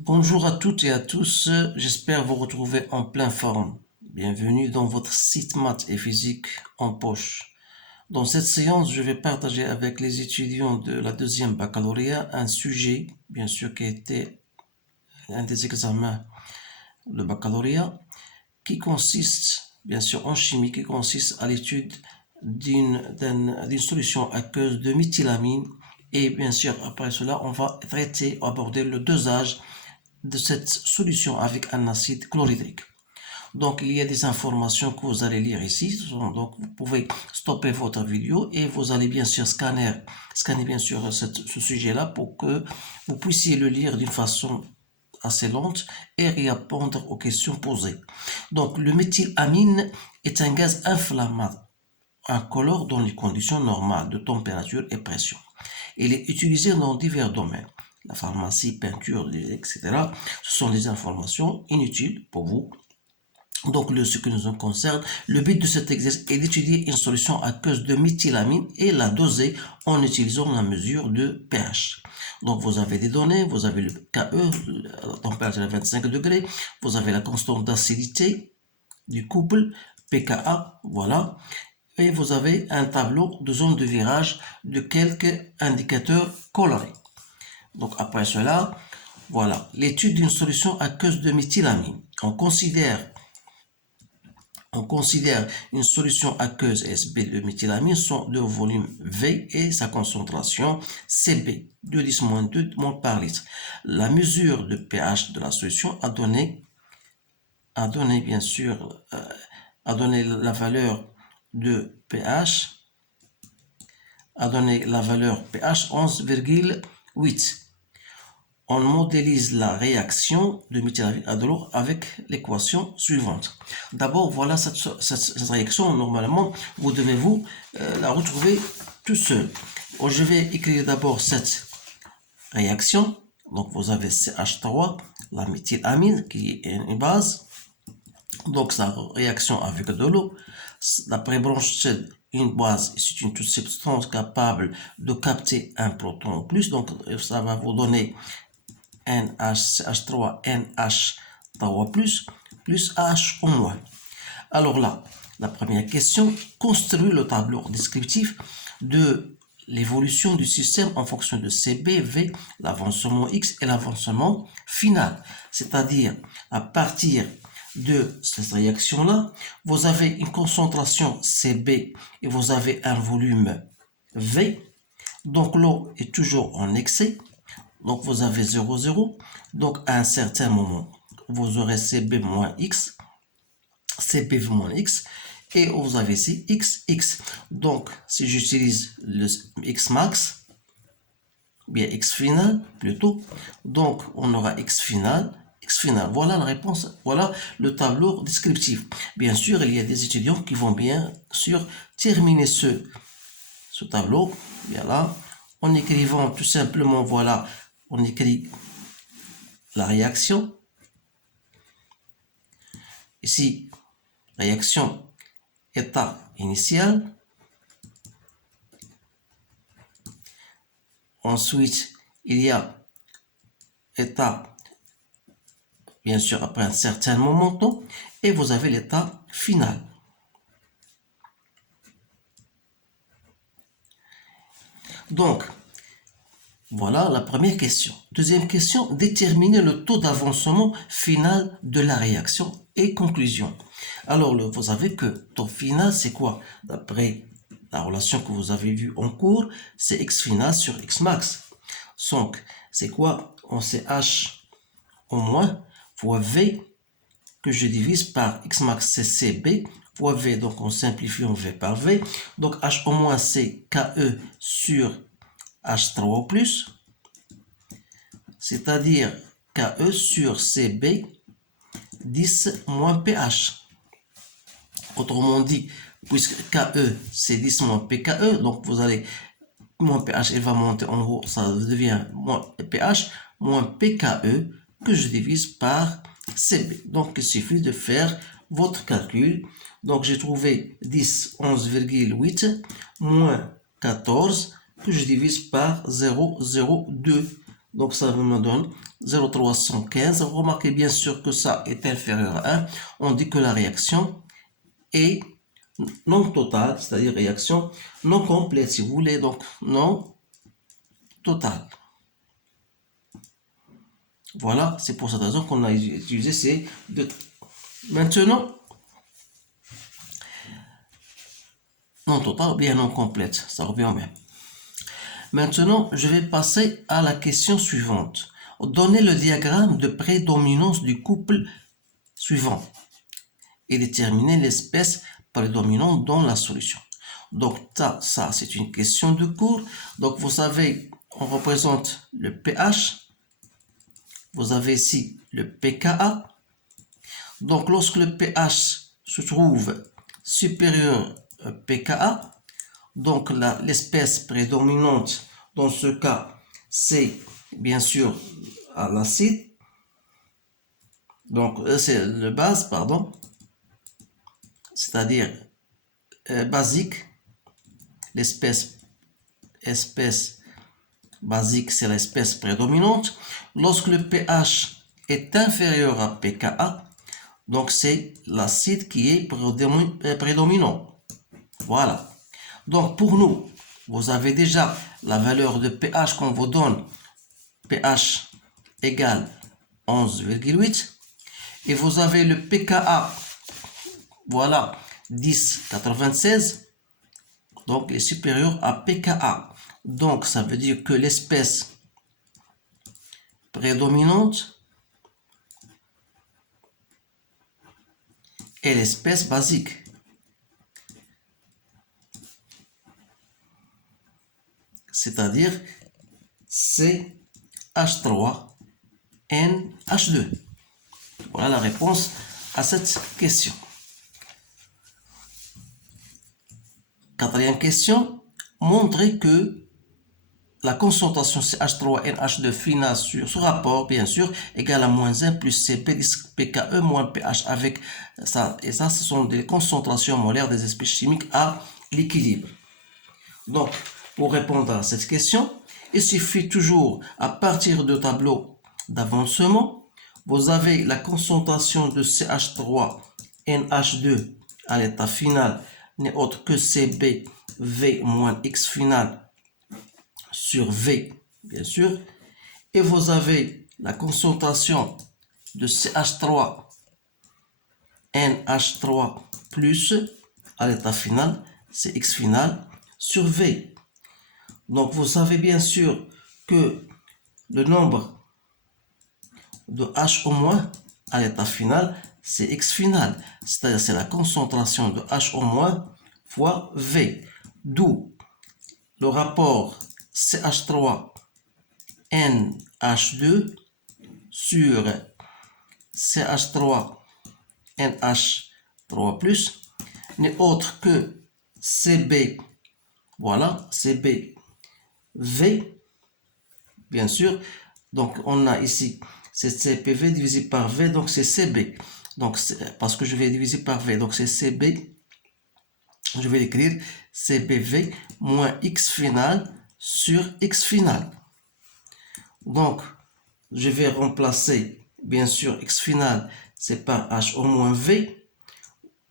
Bonjour à toutes et à tous, j'espère vous retrouver en pleine forme. Bienvenue dans votre site maths et physique en poche. Dans cette séance, je vais partager avec les étudiants de la deuxième baccalauréat un sujet, bien sûr, qui a été un des examens de baccalauréat, qui consiste, bien sûr, en chimie, qui consiste à l'étude d'une solution aqueuse de méthylamine. Et bien sûr, après cela, on va traiter, aborder le dosage de cette solution avec un acide chlorhydrique. Donc, il y a des informations que vous allez lire ici. Donc, vous pouvez stopper votre vidéo et vous allez bien sûr scanner bien sûr ce sujet-là pour que vous puissiez le lire d'une façon assez lente et répondre aux questions posées. Donc, le méthylamine est un gaz inflammable incolore dans les conditions normales de température et pression. Il est utilisé dans divers domaines. La pharmacie, peinture, etc. Ce sont des informations inutiles pour vous. Donc, ce qui nous en concerne, le but de cet exercice est d'étudier une solution aqueuse de méthylamine et la doser en utilisant la mesure de pH. Donc, vous avez des données, vous avez le KE, la température à 25 degrés, vous avez la constante d'acidité du couple, pKa, voilà. Et vous avez un tableau de zone de virage de quelques indicateurs colorés. Donc après cela, voilà, l'étude d'une solution aqueuse de méthylamine. On considère une solution aqueuse SB de méthylamine son de volume V et sa concentration CB, 2,10-2 mol par litre. La mesure de pH de la solution a donné bien sûr, a donné la valeur de pH, a donné la valeur pH 11,8. On modélise la réaction de méthylamine à de l'eau avec l'équation suivante. D'abord, voilà cette réaction. Normalement, vous devez la retrouver tout seul. Je vais écrire d'abord cette réaction. Donc, vous avez CH3, la méthylamine qui est une base. Donc, sa réaction avec de l'eau. D'après Bronsted, une base, c'est une toute substance capable de capter un proton en plus. Donc, ça va vous donner NaCH3, NH3+, plus H au moins. Alors là, la première question, construit le tableau descriptif de l'évolution du système en fonction de CB, V, l'avancement X et l'avancement final. C'est-à-dire, à partir de cette réaction-là, vous avez une concentration CB et vous avez un volume V. Donc l'eau est toujours en excès. Donc vous avez 0, 0. Donc à un certain moment, vous aurez CB moins X, CP moins X, et vous avez ici X, X. Donc si j'utilise le X max, bien X final plutôt, donc on aura X final. Voilà la réponse, voilà le tableau descriptif. Bien sûr, il y a des étudiants qui vont bien sûr terminer ce tableau, bien là, en écrivant tout simplement, voilà, on écrit la réaction. Ici, réaction état initial. Ensuite, il y a état, bien sûr, après un certain moment, et vous avez l'état final. Donc, voilà la première question. Deuxième question, déterminer le taux d'avancement final de la réaction et conclusion. Alors, vous savez que taux final, c'est quoi? D'après la relation que vous avez vue en cours, c'est X final sur X max. Donc, c'est quoi? On sait H au moins fois V que je divise par X max, c'est CB fois V. Donc, on simplifie, on V par V. Donc, H au moins, c'est KE sur H3 au plus, c'est-à-dire KE sur CB 10 moins pH. Autrement dit, puisque KE c'est 10 moins PKE, donc vous allez, moins pH, il va monter en haut, ça devient moins pH, moins PKE, que je divise par CB. Donc il suffit de faire votre calcul. Donc j'ai trouvé 10, 11,8 moins 14, que je divise par 0,02. Donc ça me donne 0,315. Remarquez bien sûr que ça est inférieur à 1. On dit que la réaction est non totale, c'est-à-dire réaction non complète, si vous voulez, donc non totale. Voilà, c'est pour cette raison qu'on a utilisé ces deux. Maintenant, non totale ou bien non complète, ça revient au même. Maintenant, je vais passer à la question suivante. Donnez le diagramme de prédominance du couple suivant et déterminez l'espèce prédominante dans la solution. Donc ça c'est une question de cours. Donc vous savez, on représente le pH. Vous avez ici le pKa. Donc lorsque le pH se trouve supérieur à pKa, donc l'espèce prédominante dans ce cas, c'est bien sûr l'acide. Donc c'est le base, pardon, c'est-à-dire basique. L'espèce basique, c'est l'espèce prédominante. Lorsque le pH est inférieur à pKa, donc c'est l'acide qui est prédominant. Voilà. Donc pour nous, vous avez déjà la valeur de pH qu'on vous donne. pH égale 11,8. Et vous avez le pKa, voilà, 10,96. Donc est supérieur à pKa. Donc ça veut dire que l'espèce prédominante est l'espèce basique. C'est-à-dire CH3NH2. Voilà la réponse à cette question. Quatrième question, montrez que la concentration CH3NH2 finale sur ce rapport, bien sûr, égale à moins 1 plus CP pKe moins pH avec ça. Et ça, ce sont des concentrations molaires des espèces chimiques à l'équilibre. Donc, pour répondre à cette question, il suffit toujours, à partir du tableau d'avancement, vous avez la concentration de CH3NH2 à l'état final n'est autre que CbV moins X final sur V, bien sûr. Et vous avez la concentration de CH3NH3 plus à l'état final, c'est X final sur V. Donc vous savez bien sûr que le nombre de H au moins à l'état final, c'est X final. C'est-à-dire c'est la concentration de H au moins fois V. D'où le rapport CH3NH2 sur CH3NH3+, n'est autre que CB, voilà, CBV, bien sûr. Donc on a ici, c'est CPV divisé par V, donc c'est CB. Donc parce que je vais diviser par V, donc c'est CB, je vais l'écrire CBV moins X final sur X final. Donc, je vais remplacer, bien sûr, X final, c'est par H au moins V.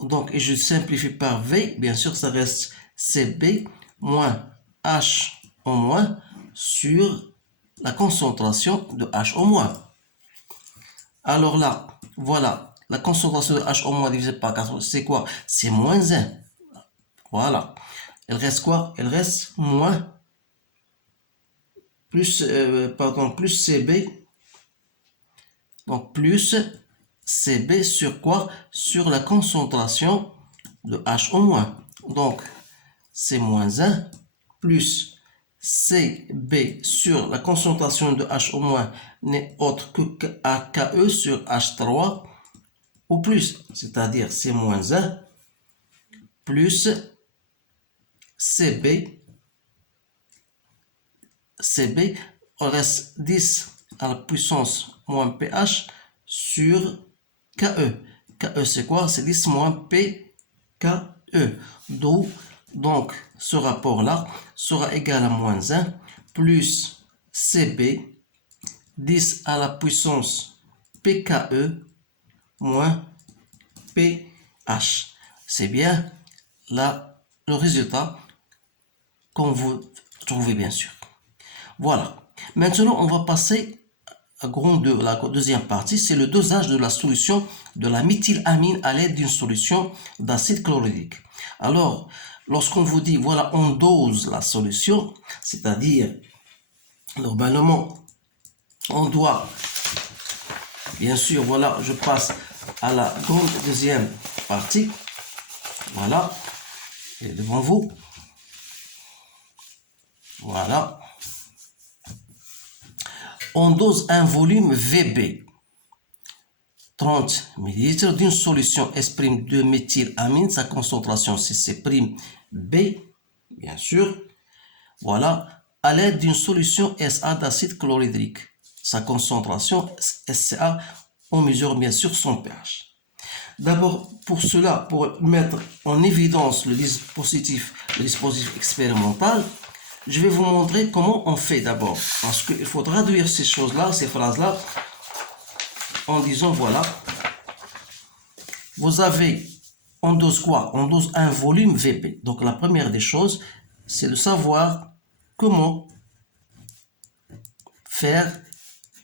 Donc, et je simplifie par V, bien sûr, ça reste CB moins H au moins sur la concentration de H au moins. Alors là, voilà, la concentration de H au moins divisé par 4, c'est quoi? C'est moins 1. Voilà. Elle reste quoi? Elle reste moins plus CB, donc plus CB sur quoi? Sur la concentration de H au moins. Donc c'est moins 1 plus CB sur la concentration de H au moins n'est autre que KE sur H3 ou plus, c'est-à-dire c'est moins 1 plus CB, on reste 10 à la puissance moins pH sur KE. KE c'est quoi? C'est 10 moins PKE. D'où donc ce rapport-là sera égal à moins 1 plus CB 10 à la puissance pKe moins pH. C'est bien là le résultat qu'on vous trouvez bien sûr. Voilà. Maintenant, on va passer à la deuxième partie, c'est le dosage de la solution de la méthylamine à l'aide d'une solution d'acide chlorhydrique. Alors, lorsqu'on vous dit, voilà, on dose la solution, c'est-à-dire, normalement, on doit, bien sûr, voilà, je passe à la deuxième partie, voilà, et devant vous, voilà. On dose un volume VB, 30 ml d'une solution S' de méthylamine, sa concentration CC' B, bien sûr, voilà, à l'aide d'une solution SA d'acide chlorhydrique. Sa concentration SCA, on mesure bien sûr son pH. D'abord, pour cela, pour mettre en évidence le dispositif expérimental, je vais vous montrer comment on fait d'abord. Parce qu'il faut traduire ces choses-là, ces phrases-là, en disant voilà, vous avez, on dose quoi? On dose un volume VP. Donc la première des choses, c'est de savoir comment faire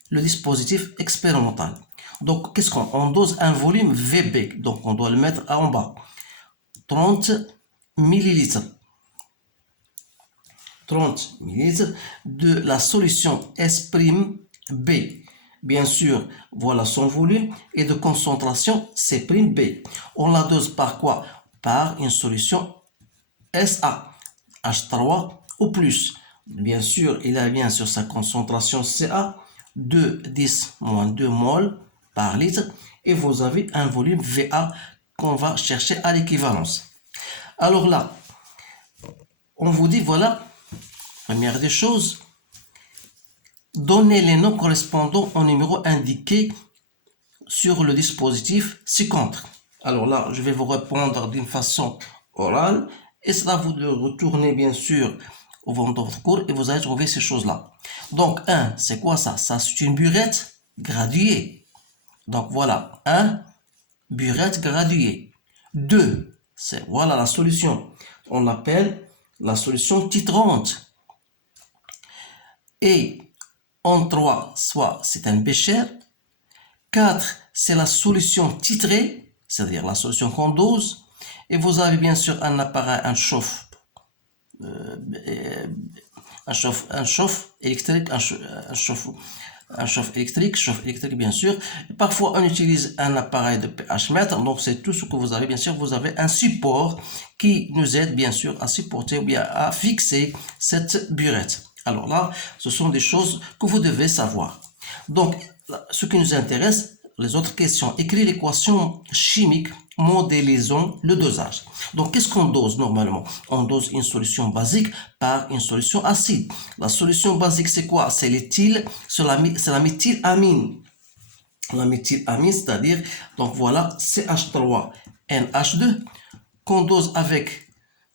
le dispositif expérimental. Donc qu'est-ce qu'on dose un volume VB. Donc on doit le mettre en bas. 30 millilitres. 30 ml de la solution S'(B). Bien sûr, voilà son volume et de concentration C'(B). On la dose par quoi? Par une solution SA, H3 ou plus. Bien sûr, il a bien sûr sa concentration Ca de 10 moins 2 mol par litre et vous avez un volume Va qu'on va chercher à l'équivalence. Alors là, on vous dit voilà, première des choses, donnez les noms correspondant au numéro indiqué sur le dispositif ci-contre. Alors là, je vais vous répondre d'une façon orale et cela vous de retourner bien sûr au votre cours et vous allez trouver ces choses-là. Donc 1, c'est quoi ça? Ça, c'est une burette graduée. Donc voilà, 1, burette graduée. 2, c'est voilà la solution. On l'appelle la solution titrante. Et en 3, soit c'est un bécher. 4, c'est la solution titrée, c'est-à-dire la solution qu'on dose. Et vous avez bien sûr un appareil, un chauffe électrique, chauffe électrique bien sûr. Et parfois on utilise un appareil de pH mètre, donc c'est tout ce que vous avez. Bien sûr, vous avez un support qui nous aide bien sûr à supporter ou bien à fixer cette burette. Alors là, ce sont des choses que vous devez savoir. Donc, ce qui nous intéresse, les autres questions, écrire l'équation chimique modélisant le dosage. Donc, qu'est-ce qu'on dose normalement? On dose une solution basique par une solution acide. La solution basique, c'est quoi? C'est l'éthyle, c'est la méthylamine. La méthylamine, c'est-à-dire, donc voilà, CH3NH2, qu'on dose avec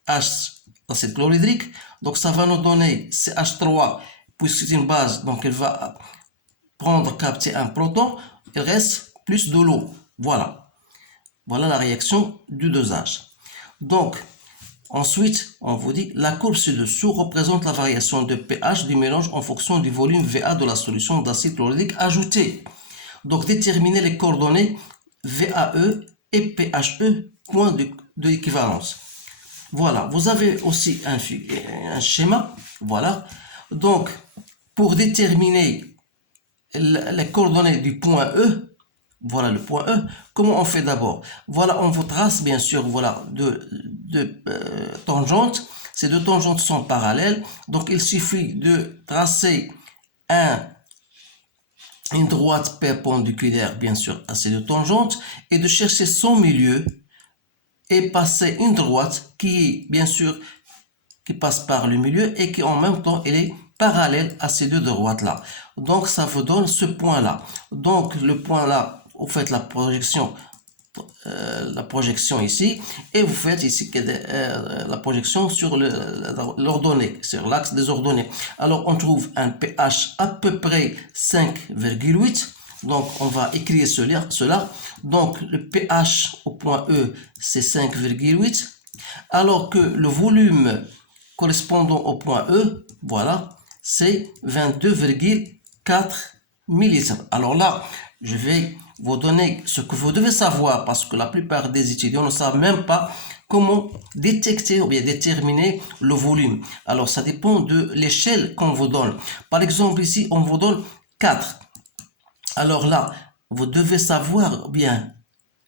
H, l'acide chlorhydrique. Donc, ça va nous donner CH3, puisque c'est une base, donc elle va capter un proton, il reste plus de l'eau. Voilà. Voilà la réaction du dosage. Donc, ensuite, on vous dit, la courbe ci-dessous représente la variation de pH du mélange en fonction du volume Va de la solution d'acide chlorhydrique ajoutée. Donc, déterminer les coordonnées VAE et PHE, point de équivalence. Voilà, vous avez aussi un schéma. Voilà. Donc, pour déterminer les coordonnées du point E, voilà le point E, comment on fait d'abord? Voilà, on vous trace bien sûr, voilà, deux tangentes. Ces deux tangentes sont parallèles, donc il suffit de tracer une droite perpendiculaire bien sûr à ces deux tangentes et de chercher son milieu et passer une droite qui bien sûr qui passe par le milieu et qui en même temps elle est parallèle à ces deux droites là. Donc ça vous donne ce point là. Donc le point là, vous faites la projection la projection ici, et vous faites ici la projection sur l'ordonnée, sur l'axe des ordonnées. Alors on trouve un pH à peu près 5,8. Donc on va écrire cela. Donc le pH au point E c'est 5,8, alors que le volume correspondant au point E, voilà, c'est 22,4 millilitres. Alors là, je vais vous donner ce que vous devez savoir, parce que la plupart des étudiants ne savent même pas comment détecter ou bien déterminer le volume. Alors ça dépend de l'échelle qu'on vous donne. Par exemple ici, on vous donne 4. Alors là, vous devez savoir bien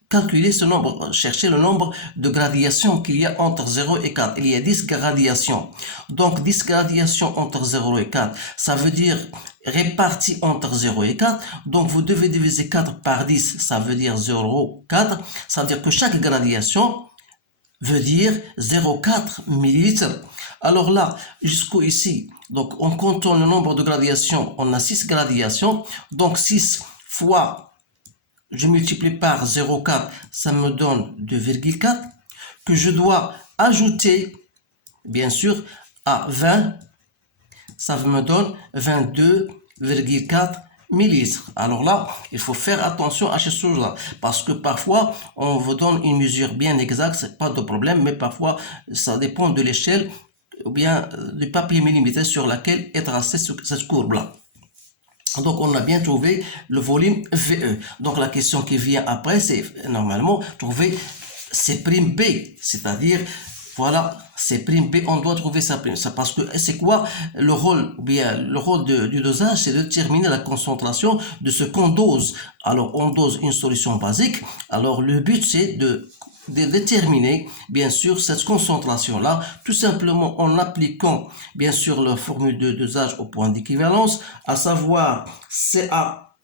calculer ce nombre, chercher le nombre de gradations qu'il y a entre 0 et 4. Il y a 10 gradations. Donc 10 gradations entre 0 et 4, ça veut dire réparties entre 0 et 4. Donc vous devez diviser 4 par 10, ça veut dire 0,4. Ça veut dire que chaque gradation veut dire 0,4 millilitres. Alors là, jusqu'au ici, donc en comptant le nombre de gradations, on a 6 gradations. Donc 6 fois, je multiplie par 0,4, ça me donne 2,4, que je dois ajouter, bien sûr, à 20, ça me donne 22,4 millilitres. Alors là, il faut faire attention à ces choses-là, parce que parfois, on vous donne une mesure bien exacte, c'est pas de problème, mais parfois, ça dépend de l'échelle, ou bien du papier millimétré sur laquelle est tracée cette courbe-là. Donc, on a bien trouvé le volume VE. Donc, la question qui vient après, c'est normalement trouver C'B, c'est-à-dire, voilà, C'B, on doit trouver sa prime. Ça parce que c'est quoi le rôle, ou bien le rôle du dosage, c'est de déterminer la concentration de ce qu'on dose. Alors, on dose une solution basique. Alors, le but, c'est de déterminer, bien sûr, cette concentration-là, tout simplement en appliquant, bien sûr, la formule de dosage au point d'équivalence, à savoir CA,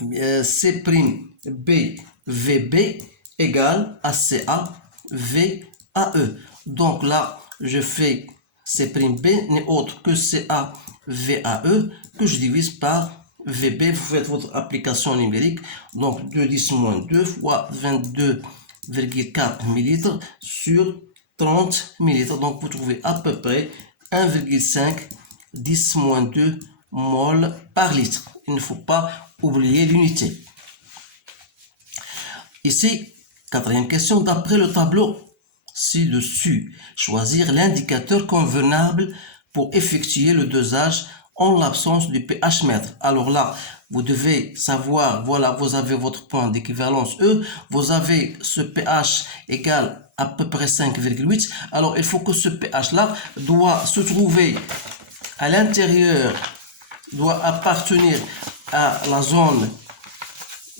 C'B, VB égale à CA, VAE. Donc là, je fais C'B n'est autre que CA, VAE, que je divise par VB, vous faites votre application numérique, donc 2 10 moins 2 fois 22,4 millilitres sur 30 millilitres. Donc vous trouvez à peu près 1,5 10 moins 2 mol par litre. Il ne faut pas oublier l'unité. Ici, quatrième question, d'après le tableau ci-dessus, choisir l'indicateur convenable pour effectuer le dosage en l'absence du pH mètre. Alors là, vous devez savoir, voilà, vous avez votre point d'équivalence E, vous avez ce pH égal à peu près 5,8. Alors, il faut que ce pH-là doit se trouver à l'intérieur, doit appartenir à la zone,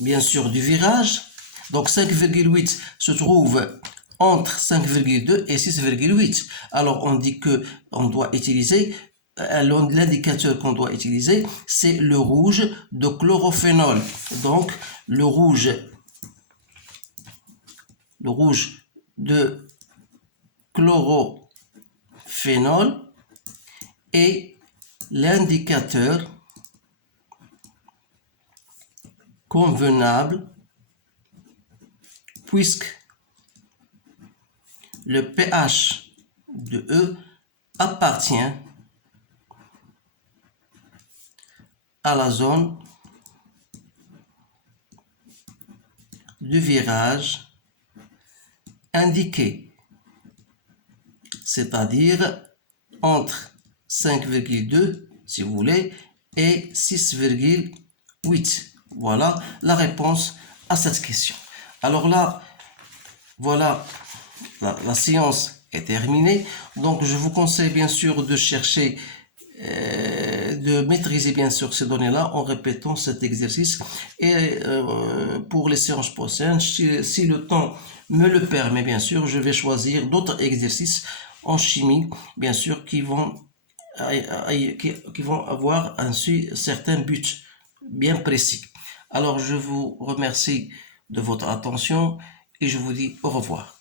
bien sûr, du virage. Donc, 5,8 se trouve entre 5,2 et 6,8. Alors, on dit que on doit utiliser l'indicateur qu'on doit utiliser, c'est le rouge de chlorophénol. Donc, le rouge de chlorophénol est l'indicateur convenable puisque le pH de E appartient à la zone du virage indiqué, c'est-à-dire entre 5,2 si vous voulez et 6,8. Voilà la réponse à cette question. Alors là, voilà, la séance est terminée. Donc je vous conseille bien sûr de chercher, de maîtriser bien sûr ces données-là en répétant cet exercice. Et pour les séances prochaines, si le temps me le permet bien sûr, je vais choisir d'autres exercices en chimie, bien sûr, qui vont avoir ainsi certains buts bien précis. Alors je vous remercie de votre attention et je vous dis au revoir.